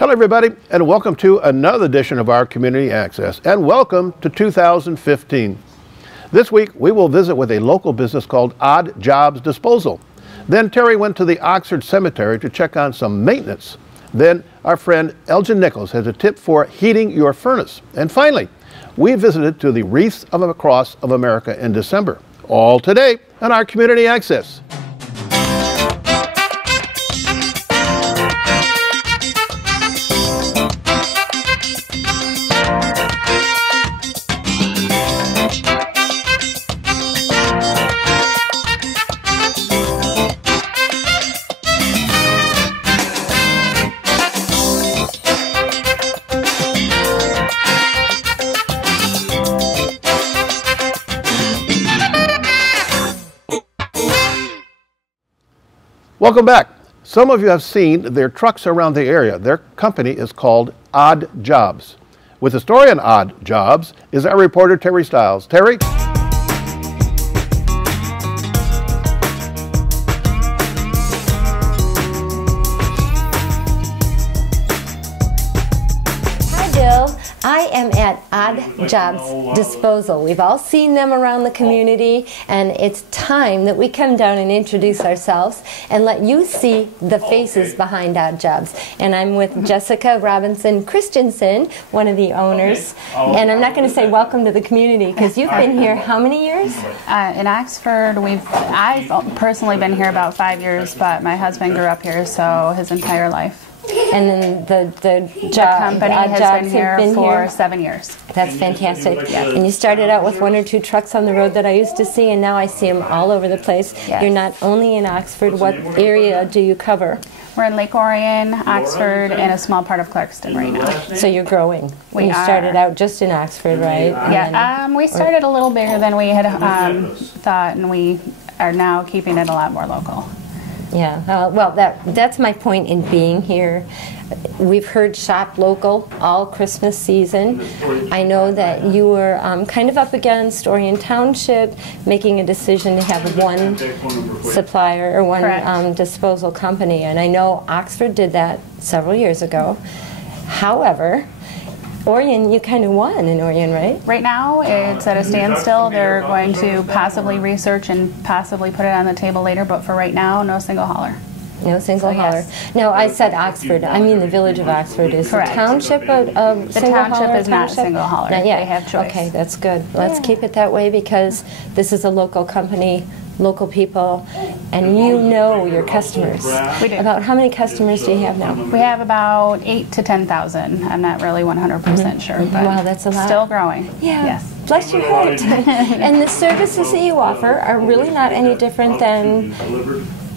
Hello everybody, and welcome to another edition of our Community Access, and welcome to 2015. This week we will visit with a local business called Odd Jobs Disposal. Then Terry went to the Oxford Cemetery to check on some maintenance. Then our friend Elgin Nichols has a tip for heating your furnace. And finally, we visited to the Wreaths of the Cross of America in December. All today on our Community Access. Welcome back. Some of you have seen their trucks around the area. Their company is called Odd Jobs. With the story on Odd Jobs is our reporter Terry Stiles. Terry? I am at Odd Jobs Disposal. We've all seen them around the community, and it's time that we come down and introduce ourselves and let you see the faces behind Odd Jobs. And I'm with Jessica Robinson Christensen, one of the owners. And I'm not going to say welcome to the community because you've been here how many years? In Oxford, I've personally been here about 5 years, but my husband grew up here, so his entire life. And then the company has been here for 7 years. That's fantastic. Yes. And you started out with 1 or 2 trucks on the road that I used to see, and now I see them all over the place. Yes. You're not only in Oxford. What area do you cover? We're in Lake Orion, Oxford, and a small part of Clarkston right now. So you're growing. You started out just in Oxford, right? Yeah, we started a little bigger than we had thought, and we are now keeping it a lot more local. Yeah, well, that's my point in being here. We've heard shop local all Christmas season. I know that you were kind of up against Orion Township making a decision to have one supplier or one disposal company, and I know Oxford did that several years ago. However, Orion, you kind of won in Orion, right? Right now, it's at a standstill. They're going to possibly research and possibly put it on the table later, but for right now, no single hauler. No single hauler. Yes. No, I said Oxford. I mean the village of Oxford. Is the township a single hauler? The township is not single hauler. Not yet. They have choice. Okay, that's good. Let's keep it that way because this is a local company, local people, and you know your customers. We do. About how many customers do you have now? We have about 8,000 to 10,000. I'm not really 100% sure, but wow, that's a lot. Still growing. Yeah. Yes. Bless your heart. And the services that you offer are really not any different than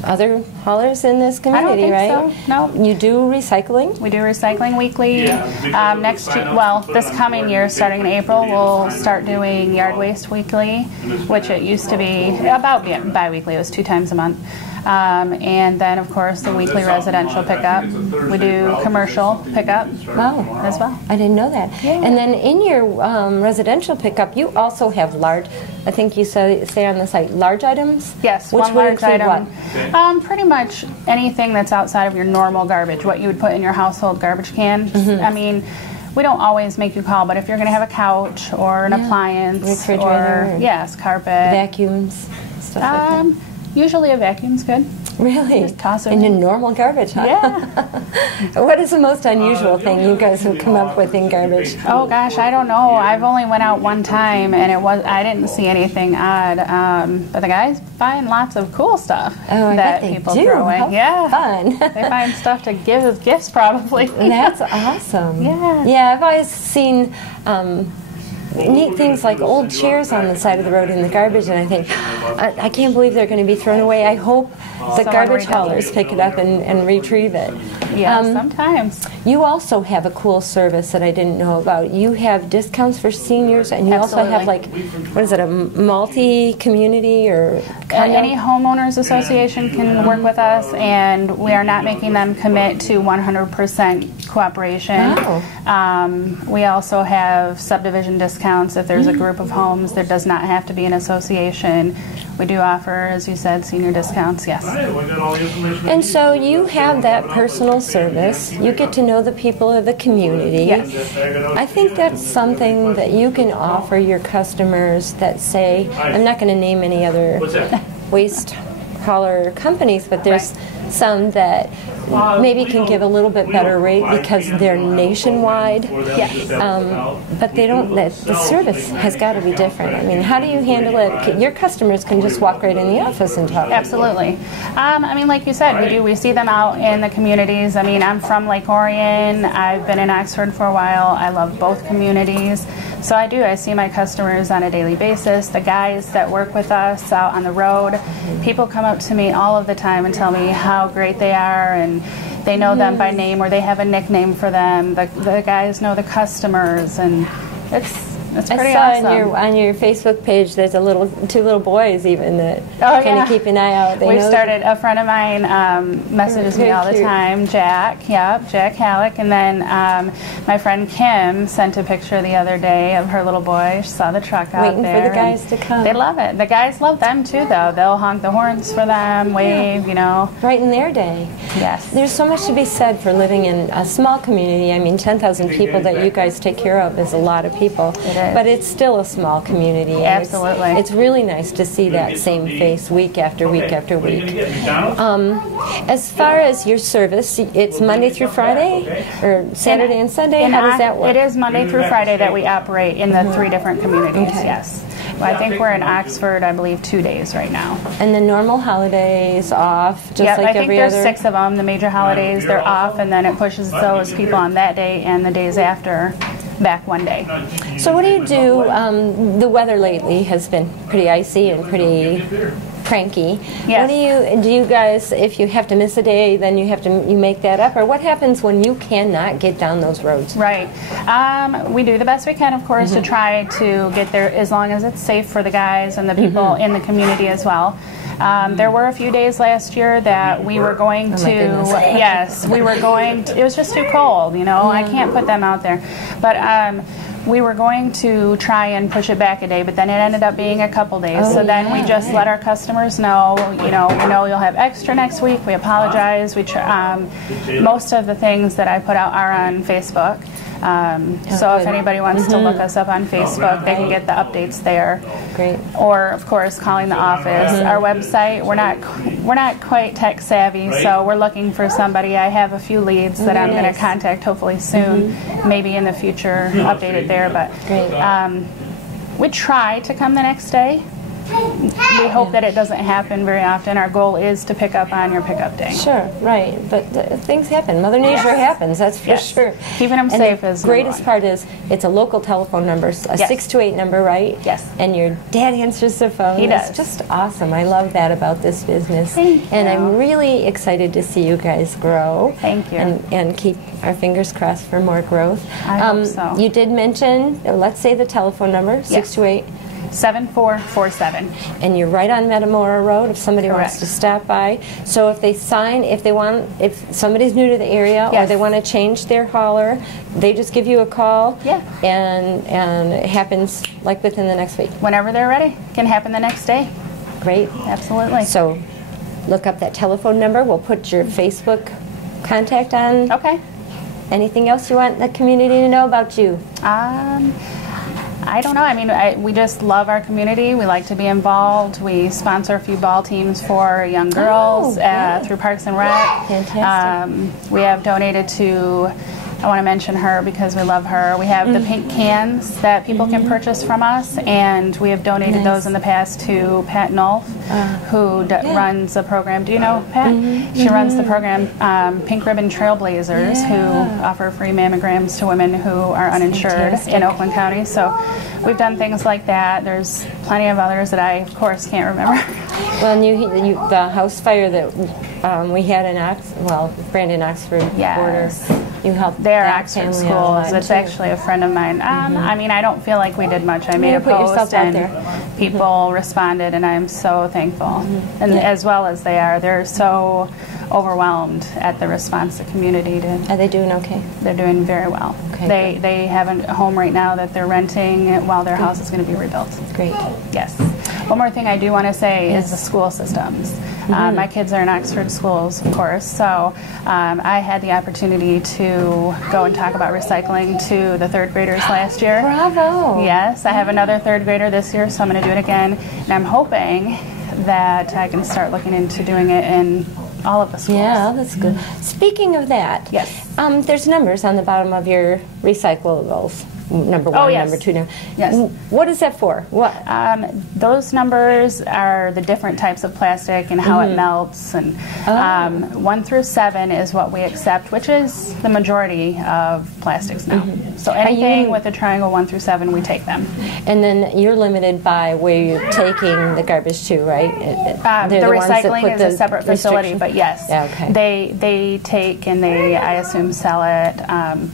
other haulers in this community, right? I don't think so. No. You do recycling? We do recycling weekly. This coming year, starting in April, we'll start doing yard waste weekly, which it used to be about bi-weekly. It was 2 times a month. And then, of course, the weekly residential pickup. We do commercial pickup as well. I didn't know that. Yeah. And then in your residential pickup, you also have large, I think you say on the site, large items? Yes, which one large item. Pretty much anything that's outside of your normal garbage, what you would put in your household garbage can. I mean, we don't always make you call, but if you're going to have a couch or an appliance, refrigerator, or carpet, vacuums, stuff like that. Usually a vacuum's good. Really? Just toss it in your normal garbage, huh? Yeah. What is the most unusual thing you guys have come up with in garbage? Oh gosh, I don't know. I've only went out one time, and I didn't see anything odd. But the guys find lots of cool stuff that people throw in. Yeah, fun. They find stuff to give as gifts, probably. That's awesome. Yeah. Yeah, I've always seen neat things like old chairs on the side of the road in the garbage, and I think, I can't believe they're going to be thrown away. I hope the garbage haulers pick it up and retrieve it. Yeah, sometimes. You also have a cool service that I didn't know about. You have discounts for seniors, and you also have, like, what is it, a multi-community or condo? Any homeowners association can work with us, and we are not making them commit to 100% cooperation. Oh. We also have subdivision discounts discounts if there's a group of homes. There does not have to be an association. We do offer, as you said, senior discounts, yes. And so you have that personal service. You get to know the people of the community. Yes. I think that's something that you can offer your customers that say, I'm not going to name any other waste hauler companies, but there's some that maybe can give a little bit better rate because they're nationwide. Yes. But they don't. The service has got to be different. I mean, how do you handle it? Your customers can just walk right in the office and talk. Absolutely. I mean, like you said, we see them out in the communities. I mean, I'm from Lake Orion. I've been in Oxford for a while. I love both communities. So I see my customers on a daily basis. The guys that work with us out on the road, people come up to me all of the time and tell me how great they are, and they know them by name or they have a nickname for them. The guys know the customers, and it's pretty awesome. I saw on your Facebook page there's two little boys even that kind of keep an eye out. We started, a friend of mine messages me all the time, Jack Halleck, and then my friend Kim sent a picture the other day of her little boy. She saw the truck out waiting there. For the guys to come. They love it. The guys love them too, though. They'll honk the horns for them, wave, you know. Right in their day. Yes. There's so much to be said for living in a small community. I mean, 10,000 people that you guys take care of is a lot of people. It is. But it's still a small community. Absolutely. It's really nice to see that same face week after week after week. As far as your service, it's Monday through Friday or Saturday and Sunday? How does that work? It is Monday through Friday that we operate in the 3 different communities, Okay. yes. Well, I think we're in Oxford, I believe, 2 days right now. And the normal holidays off, just Yeah, like I think every there's other? 6 of them. The major holidays, they're off, and then it pushes those people on that day and the days after back 1 day. So what do you do? The weather lately has been pretty icy and pretty cranky. Yes. What do you guys, if you have to miss a day, then you make that up, or what happens when you cannot get down those roads? Right. We do the best we can, of course, to try to get there as long as it's safe for the guys and the people in the community as well. There were a few days last year that we were going to, yes, we were going to, it was just too cold, you know, I can't put them out there. But we were going to try and push it back a day, but then it ended up being a couple days. So then we just let our customers know, you know, we know you'll have extra next week. We apologize. Most of the things that I put out are on Facebook. So if anybody wants to look us up on Facebook, they can get the updates there. Great. Or of course calling the office. Our website, we're not quite tech savvy, so we're looking for somebody. I have a few leads that I'm going to contact hopefully soon, maybe in the future, update it there. But we try to come the next day. We hope that it doesn't happen very often. Our goal is to pick up on your pickup day. Sure, right. But things happen. Mother Nature happens, that's for sure. Keeping them safe is the greatest part is it's a local telephone number, a 628 number, right? Yes. And your dad answers the phone. He does. It's just awesome. I love that about this business. Thank you. And I'm really excited to see you guys grow. Thank you. And keep our fingers crossed for more growth. I hope so. You did mention, let's say the telephone number, 628. 7447. And you're right on Metamora Road if somebody Correct. wants to stop by. So if they sign, if somebody's new to the area or they want to change their hauler, they just give you a call. Yeah. And it happens like within the next week. Whenever they're ready. Can happen the next day. Great. Absolutely. So look up that telephone number. We'll put your Facebook contact on. Okay. Anything else you want the community to know about you? I don't know. I mean, we just love our community. We like to be involved. We sponsor a few ball teams for young girls through Parks and Rec. Fantastic. We have donated to, I want to mention her because we love her. We have the pink cans that people can purchase from us, and we have donated those in the past to Pat Nolf, who runs a program. Do you know Pat? She runs the program Pink Ribbon Trailblazers, who offer free mammograms to women who are uninsured in Oakland County. So we've done things like that. There's plenty of others that I, of course, can't remember. Well, the house fire that we had in Brandon Oxford border. You helped Their that Oxford family out a lot, schools. It's too. actually a friend of mine. I mean, I don't feel like we did much. I made a put yourself post out and there. people responded, and I'm so thankful. And as well as they are, they're so overwhelmed at the response the community did. Are they doing okay? They're doing very well. Okay, They have a home right now that they're renting while their house is going to be rebuilt. Great. Yes. One more thing I do want to say is the school systems. My kids are in Oxford schools, of course, so I had the opportunity to go and talk about recycling to the third graders last year. Bravo. Yes, I have another third grader this year, so I'm going to do it again. And I'm hoping that I can start looking into doing it in all of the schools. Yeah, that's good. Speaking of that, Yes. There's numbers on the bottom of your recyclables. Number one, Oh, yes. number two. Yes. What is that for? What? Those numbers are the different types of plastic and how it melts. And 1 through 7 is what we accept, which is the majority of plastics now. So anything with a triangle 1 through 7, we take them. And then you're limited by where you're taking the garbage to, right? The They're ones that recycling put is a the separate facility, restriction. but yes, Yeah, okay. they take and they, I assume, sell it.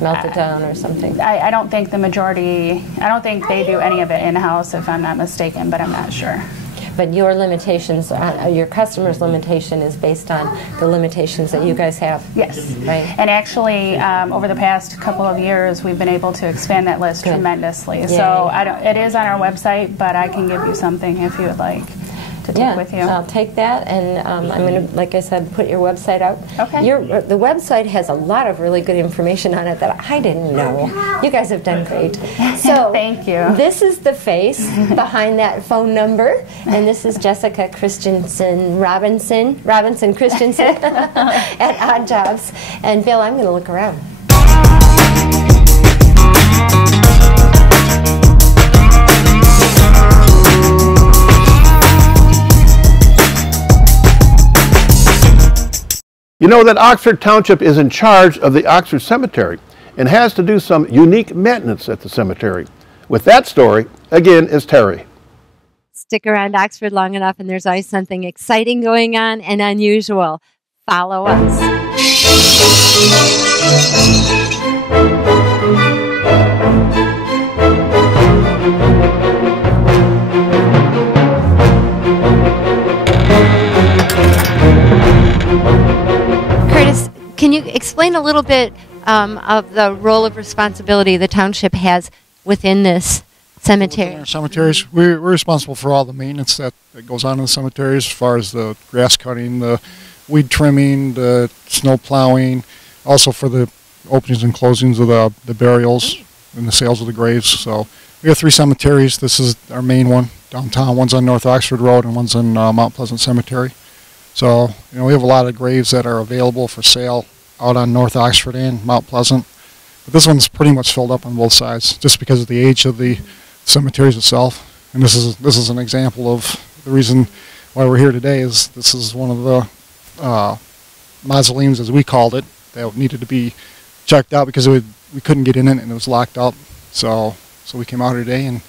Melt it down or something. I don't think the majority, I don't think they do any of it in-house, if I'm not mistaken, but I'm not sure. But your limitations, your customer's limitation is based on the limitations that you guys have. Yes. Right. And actually, over the past couple of years, we've been able to expand that list tremendously. So it is on our website, but I can give you something if you would like to take with you. I'll take that, and I'm going to, like I said, put your website out. Okay. The website has a lot of really good information on it that I didn't know. You guys have done great. So Thank you. This is the face behind that phone number, and this is Jessica Robinson Christensen at Odd Jobs. And Bill, I'm going to look around. You know that Oxford Township is in charge of the Oxford Cemetery and has to do some unique maintenance at the cemetery. With that story, again, is Terry. Stick around Oxford long enough and there's always something exciting going on and unusual. Follow us. Curtis, can you explain a little bit of the role of responsibility the township has within this cemetery? Within our cemeteries, we're responsible for all the maintenance that goes on in the cemeteries, as far as the grass cutting, the weed trimming, the snow plowing, also for the openings and closings of the burials and the sales of the graves. So we have 3 cemeteries. This is our main one downtown. One's on North Oxford Road and one's in Mount Pleasant Cemetery. So, we have a lot of graves that are available for sale out on North Oxford and Mount Pleasant. But this one's pretty much filled up on both sides, just because of the age of the cemeteries itself. And this is an example of the reason why we're here today. Is this is one of the mausoleums, as we called it, that needed to be checked out because we couldn't get in it and it was locked up. So we came out here today and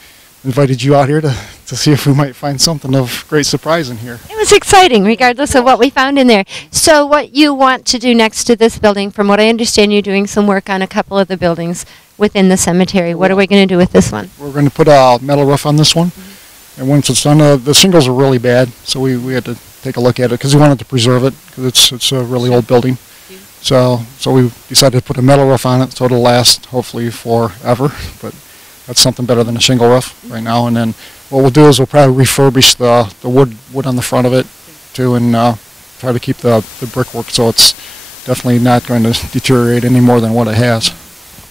invited you out here to see if we might find something of great surprise in here. It was exciting, regardless of what we found in there. So what you want to do next to this building, from what I understand, you're doing some work on a couple of the buildings within the cemetery. What are we going to do with this one? We're going to put a metal roof on this one. And once it's done, the shingles are really bad, so we had to take a look at it because we wanted to preserve it because it's a really old building. So we decided to put a metal roof on it so it'll last hopefully forever. But that's something better than a shingle roof right now. And then what we'll do is we'll probably refurbish the wood on the front of it too, and try to keep the brickwork so it's definitely not going to deteriorate any more than what it has.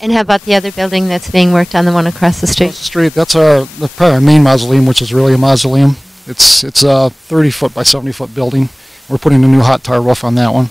And how about the other building that's being worked on, the one across the street? Across the street, that's probably our main mausoleum, which is really a mausoleum. It's a 30-foot by 70-foot building. We're putting a new hot tar roof on that one.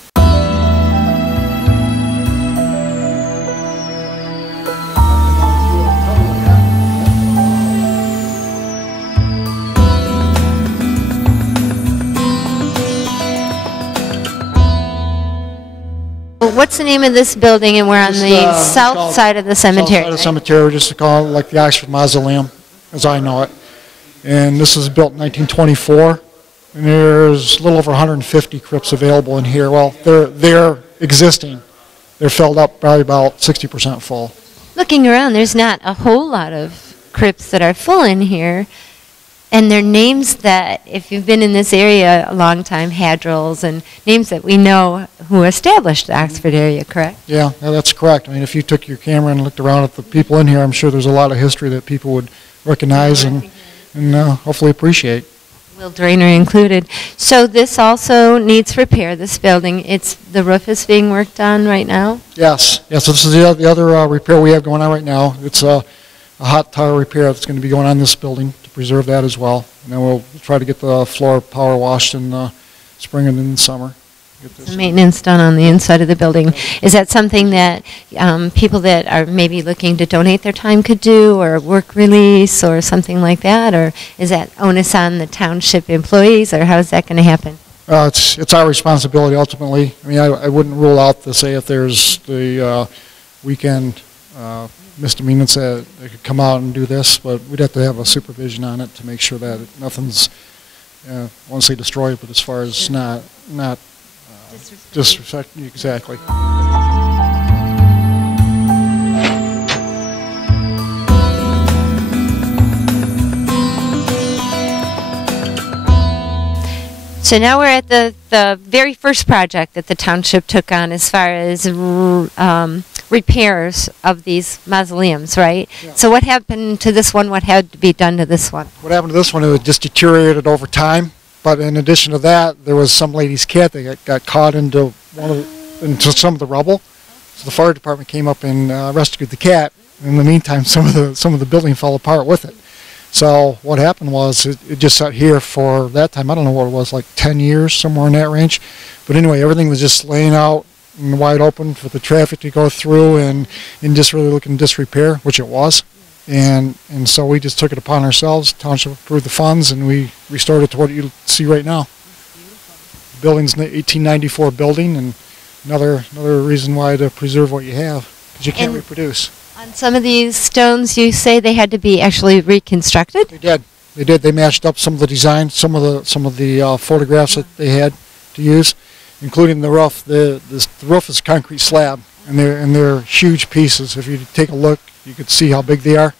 What's the name of this building? And we're on the south side of the cemetery. South side of the cemetery, we just call it like the Oxford Mausoleum, as I know it. And this was built in 1924. And there's a little over 150 crypts available in here. Well, they're existing. they're filled up probably about 60% full. Looking around, there's not a whole lot of crypts that are full in here. And they're names that, if you've been in this area a long time, Hadrills, and names that we know who established the Oxford area, correct? Yeah, that's correct. I mean, if you took your camera and looked around at the people in here, I'm sure there's a lot of history that people would recognize and hopefully appreciate. Will Drainer included. So this also needs repair, this building. The roof is being worked on right now? Yes. So this is the other repair we have going on right now. It's a hot tire repair that's going to be going on this building to preserve that as well. And then we'll try to get the floor power washed in the spring and in the summer. Maintenance done on the inside of the building. Is that something that people that are maybe looking to donate their time could do, or work release or something like that? Or is that onus on the township employees, or how is that going to happen? It's our responsibility ultimately. I mean, I wouldn't rule out to say if there's the weekend misdemeanors that they could come out and do this, but we'd have to have a supervision on it to make sure that nothing's, I won't say destroyed, but as far as not disrespect, exactly. So now we're at the very first project that the township took on as far as repairs of these mausoleums, right? Yeah. So what happened to this one? What had to be done to this one? What happened to this one, it just deteriorated over time. But in addition to that, there was some lady's cat that got caught into some of the rubble. So the fire department came up and rescued the cat. In the meantime, some of the building fell apart with it. So what happened was it just sat here for that time. I don't know what it was, like 10 years, somewhere in that range. But anyway, everything was just laying out and wide open for the traffic to go through and just really looking disrepair, which it was. And so we just took it upon ourselves. Township approved the funds, and we restored it to what you see right now. The building's an 1894 building, and another reason why to preserve what you have, because you can't reproduce. On some of these stones, you say they had to be actually reconstructed? They did. They matched up some of the design, some of the photographs that they had to use, including the roof. The roof is a concrete slab, and they're huge pieces. If you take a look, you could see how big they are.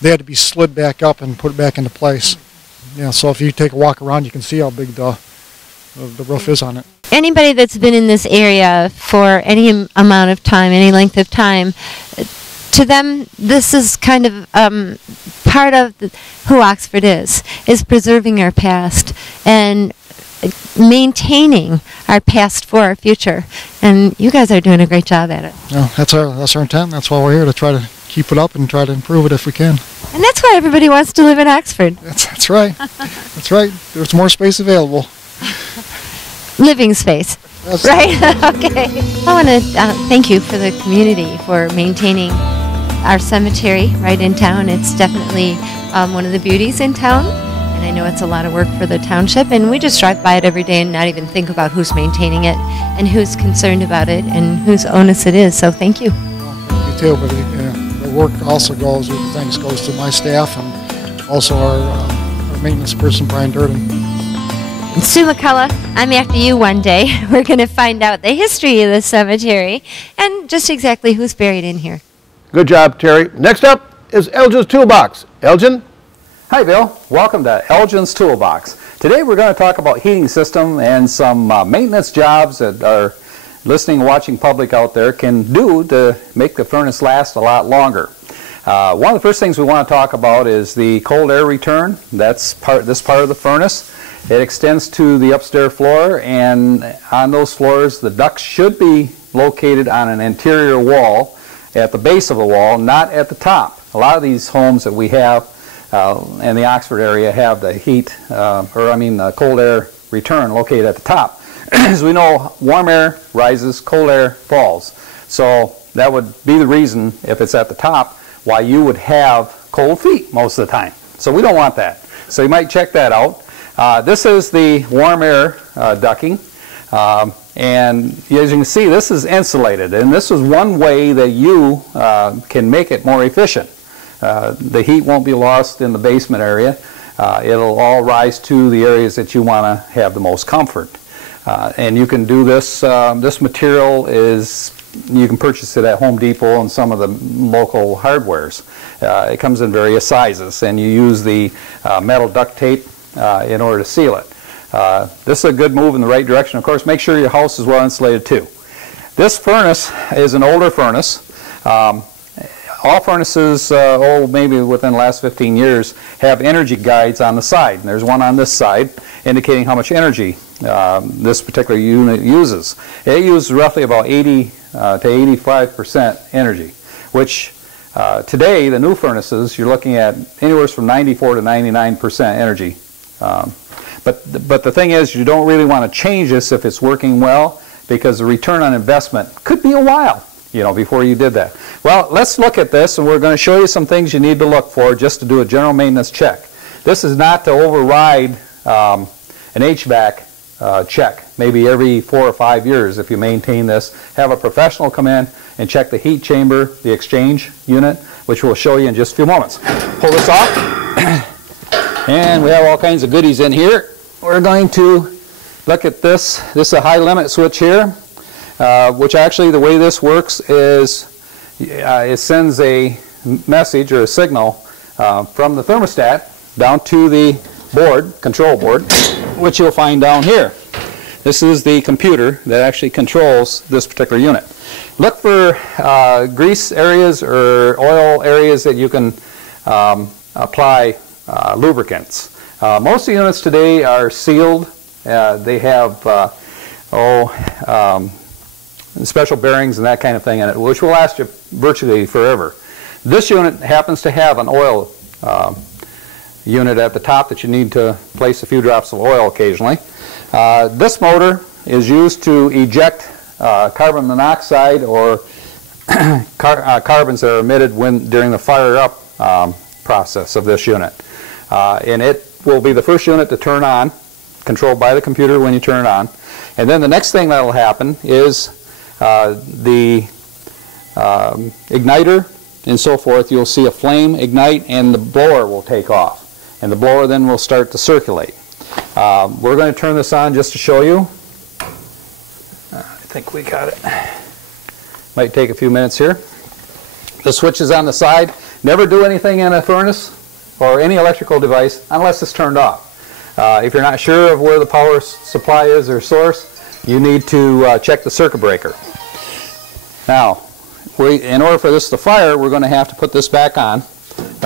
They had to be slid back up and put back into place. Yeah, so if you take a walk around, you can see how big the roof is on it. Anybody that's been in this area for any amount of time, any length of time, to them, this is kind of part of who Oxford is preserving our past and maintaining our past for our future. And you guys are doing a great job at it. No, that's our intent. That's why we're here, to try to keep it up and try to improve it if we can. And that's why everybody wants to live in Oxford. That's right. That's right. There's more space available. Living space. That's right? Okay. I want to thank you for the community for maintaining our cemetery right in town. It's definitely one of the beauties in town, and I know it's a lot of work for the township, and we just drive by it every day and not even think about who's maintaining it and who's concerned about it and whose onus it is, so thank you. Well, me too, but the work also goes to my staff and also our maintenance person, Brian Durden. Sue McCullough, I'm after you one day. We're going to find out the history of the cemetery and just exactly who's buried in here. Good job, Terry. Next up is Elgin's Toolbox. Elgin? Hi, Bill. Welcome to Elgin's Toolbox. Today we're going to talk about heating system and some maintenance jobs that our listening and watching public out there can do to make the furnace last a lot longer. One of the first things we want to talk about is the cold air return. That's this part of the furnace. It extends to the upstairs floor, and on those floors the ducts should be located on an interior wall at the base of the wall, not at the top. A lot of these homes that we have in the Oxford area have the the cold air return located at the top. As we know, warm air rises, cold air falls. So that would be the reason, if it's at the top, why you would have cold feet most of the time. So we don't want that. So you might check that out. This is the warm air ducting. And as you can see, this is insulated, and this is one way that you can make it more efficient. The heat won't be lost in the basement area. It'll all rise to the areas that you want to have the most comfort. And you can do this. This material is you can purchase it at Home Depot and some of the local hardwares. It comes in various sizes, and you use the metal duct tape in order to seal it. This is a good move in the right direction. Of course, make sure your house is well insulated too. This furnace is an older furnace. All furnaces, maybe within the last 15 years, have energy guides on the side. And there's one on this side indicating how much energy this particular unit uses. It uses roughly about 80 to 85% energy, which today, the new furnaces, you're looking at anywhere from 94 to 99% energy. But the thing is, you don't really want to change this if it's working well, because the return on investment could be a while, before you did that. Well, let's look at this, and we're going to show you some things you need to look for just to do a general maintenance check. This is not to override an HVAC check, maybe every 4 or 5 years if you maintain this. Have a professional come in and check the heat chamber, the exchange unit, which we'll show you in just a few moments. Pull this off, and we have all kinds of goodies in here. We're going to look at this. This is a high limit switch here, which actually the way this works is it sends a message or a signal from the thermostat down to the board, control board, which you'll find down here. This is the computer that actually controls this particular unit. Look for grease areas or oil areas that you can apply lubricants. Most of the units today are sealed. They have special bearings and that kind of thing in it, which will last you virtually forever. This unit happens to have an oil unit at the top that you need to place a few drops of oil occasionally. This motor is used to eject carbon monoxide or carbons that are emitted during the fire up process of this unit. And it will be the first unit to turn on, controlled by the computer when you turn it on. And then the next thing that will happen is the igniter and so forth. You'll see a flame ignite and the blower will take off. And the blower then will start to circulate. We're going to turn this on just to show you. I think we got it. Might take a few minutes here. The switch is on the side. Never do anything in a furnace or any electrical device unless it's turned off. If you're not sure of where the power supply is or source, you need to check the circuit breaker. Now, in order for this to fire, we're going to have to put this back on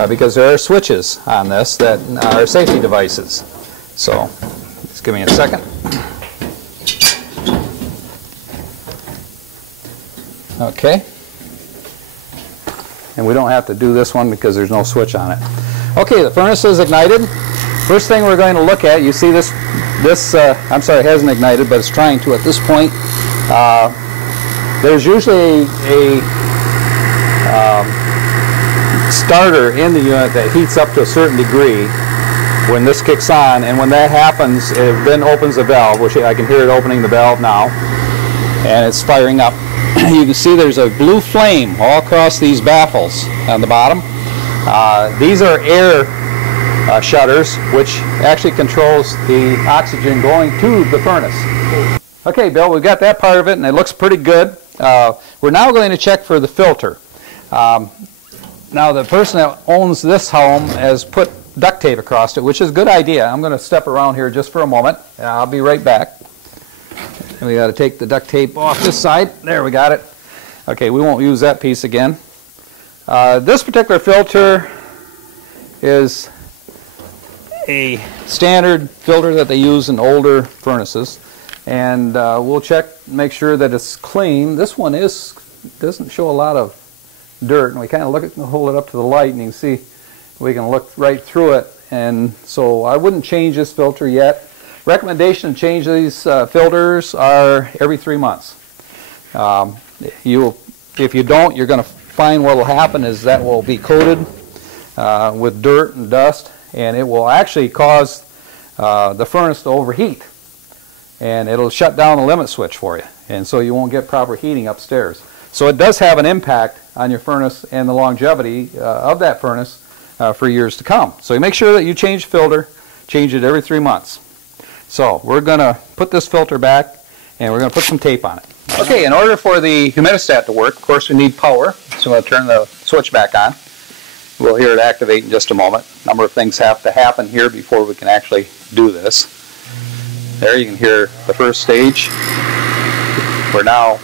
because there are switches on this that are safety devices. So, just give me a second. Okay. And we don't have to do this one because there's no switch on it. Okay, the furnace is ignited. First thing we're going to look at, you see this I'm sorry, it hasn't ignited, but it's trying to at this point. There's usually a starter in the unit that heats up to a certain degree when this kicks on, and when that happens, it then opens the valve, which I can hear it opening the valve now, and it's firing up. You can see there's a blue flame all across these baffles on the bottom. These are air shutters, which actually controls the oxygen going to the furnace. Okay, Bill, we've got that part of it, and it looks pretty good. We're now going to check for the filter. Now, the person that owns this home has put duct tape across it, which is a good idea. I'm going to step around here just for a moment. I'll be right back. We got to take the duct tape off this side. There, we got it. Okay, we won't use that piece again. This particular filter is a standard filter that they use in older furnaces, and we'll check, make sure that it's clean. This one doesn't show a lot of dirt, and we kind of hold it up to the light, and you can see we can look right through it. And so I wouldn't change this filter yet. Recommendation to change these filters are every 3 months. If you don't, you're going to find what will happen is that will be coated with dirt and dust, and it will actually cause the furnace to overheat, and it'll shut down the limit switch for you, and so you won't get proper heating upstairs. So it does have an impact on your furnace and the longevity of that furnace for years to come. So you make sure that you change the filter, change it every 3 months. So we're going to put this filter back, and we're going to put some tape on it. Okay, in order for the humidistat to work, of course we need power. So I'm going to turn the switch back on. We'll hear it activate in just a moment. A number of things have to happen here before we can actually do this. There you can hear the first stage. We're now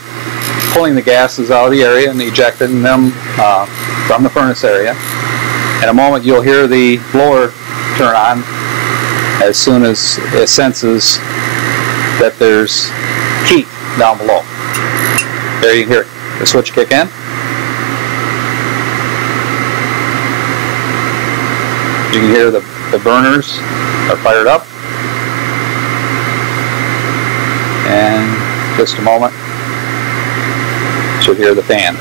pulling the gases out of the area and ejecting them from the furnace area. In a moment you'll hear the blower turn on as soon as it senses that there's heat down below. There you can hear the switch kick in. You can hear the burners are fired up. And just a moment, you'll hear the fan.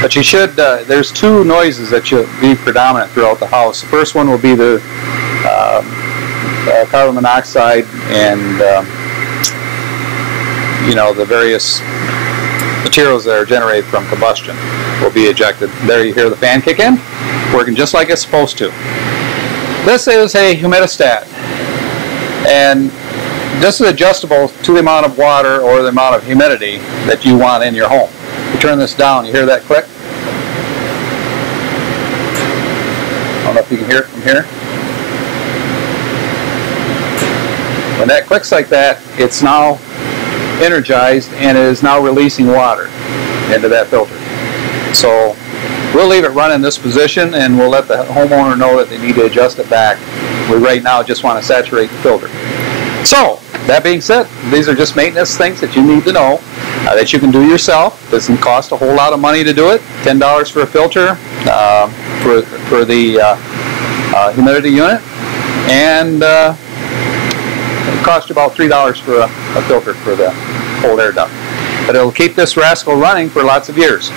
But you should, there's two noises that should be predominant throughout the house. The first one will be the carbon monoxide and you know, the various materials that are generated from combustion will be ejected. There you hear the fan kick in, working just like it's supposed to. This is a humidistat, and this is adjustable to the amount of water or the amount of humidity that you want in your home. You turn this down, you hear that click? I don't know if you can hear it from here. When that clicks like that, it's now energized and is now releasing water into that filter. So we'll leave it run in this position and we'll let the homeowner know that they need to adjust it back. We right now just want to saturate the filter. So that being said, these are just maintenance things that you need to know that you can do yourself. It doesn't cost a whole lot of money to do it. $10 for a filter for the humidity unit, and it costs you about $3 for a filter for the cold air duct. But it'll keep this rascal running for lots of years.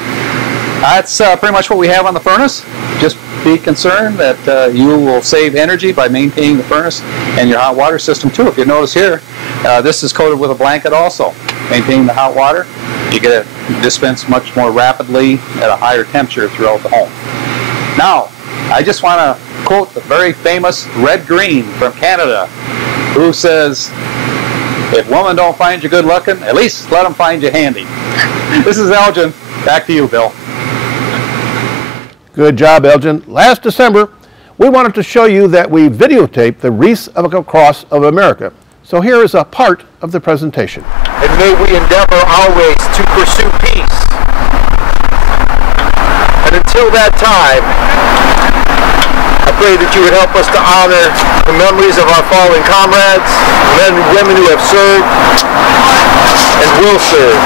That's pretty much what we have on the furnace. Just be concerned that you will save energy by maintaining the furnace and your hot water system too. If you notice here, this is coated with a blanket also. Maintaining the hot water, you get it dispensed much more rapidly at a higher temperature throughout the home. Now, I just want to quote the very famous Red Green from Canada, who says, "If women don't find you good looking, at least let them find you handy." This is Elgin. Back to you, Bill. Good job, Elgin. Last December, we wanted to show you that we videotaped the Wreaths of a Cross of America. So here is a part of the presentation. And may we endeavor always to pursue peace. And until that time, I pray that you would help us to honor the memories of our fallen comrades, men and women who have served and will serve.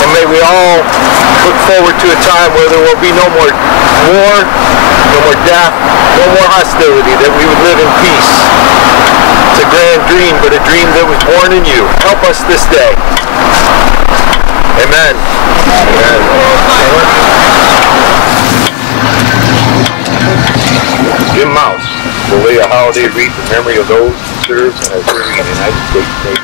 And may we all look forward to a time where there will be no more war, no more death, no more hostility, that we would live in peace. It's a grand dream, but a dream that was born in you. Help us this day. Amen. Amen. Jim Mouse will lay a holiday wreath in memory of those who served and are serving in the United States Navy.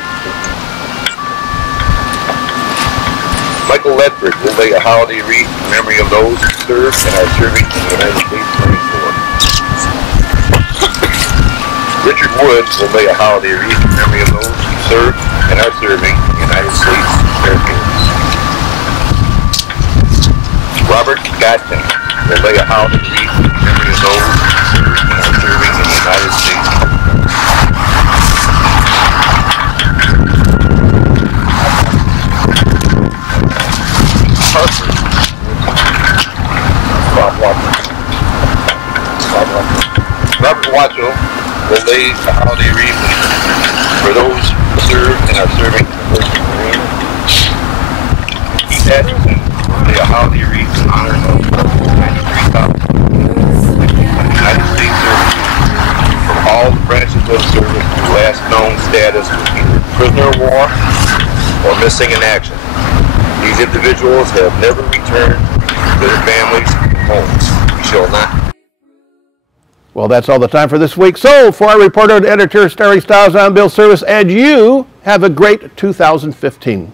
Michael Ledford will lay a holiday wreath in memory of those who served and are serving in the United States Marine Corps. Richard Wood will lay a holiday wreath in memory of those who served and are serving in the United States Air Force. Robert Gatton will lay a holiday wreath in memory of those who served and are serving in the United States. Hartford. Bob Walker. Robert Watchell will lay a holiday wreath for those who served and are serving in the 1st Marine. Keith Atchison will lay a holiday wreath in honor of 93,000 United States service from all the branches of service whose last known status was either prisoner of war or missing in action. These individuals have never returned to their families and homes. We shall not. Well, that's all the time for this week. So, for our reporter and editor, Starry Stiles, I'm Bill Service, and you have a great 2015.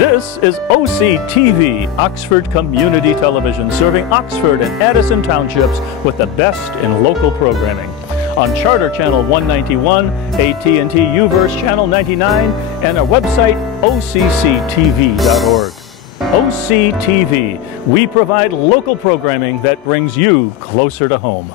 This is OCTV, Oxford Community Television, serving Oxford and Addison Townships with the best in local programming. On Charter Channel 191, AT&T UVerse Channel 99, and our website, OCCTV.org. OCTV, we provide local programming that brings you closer to home.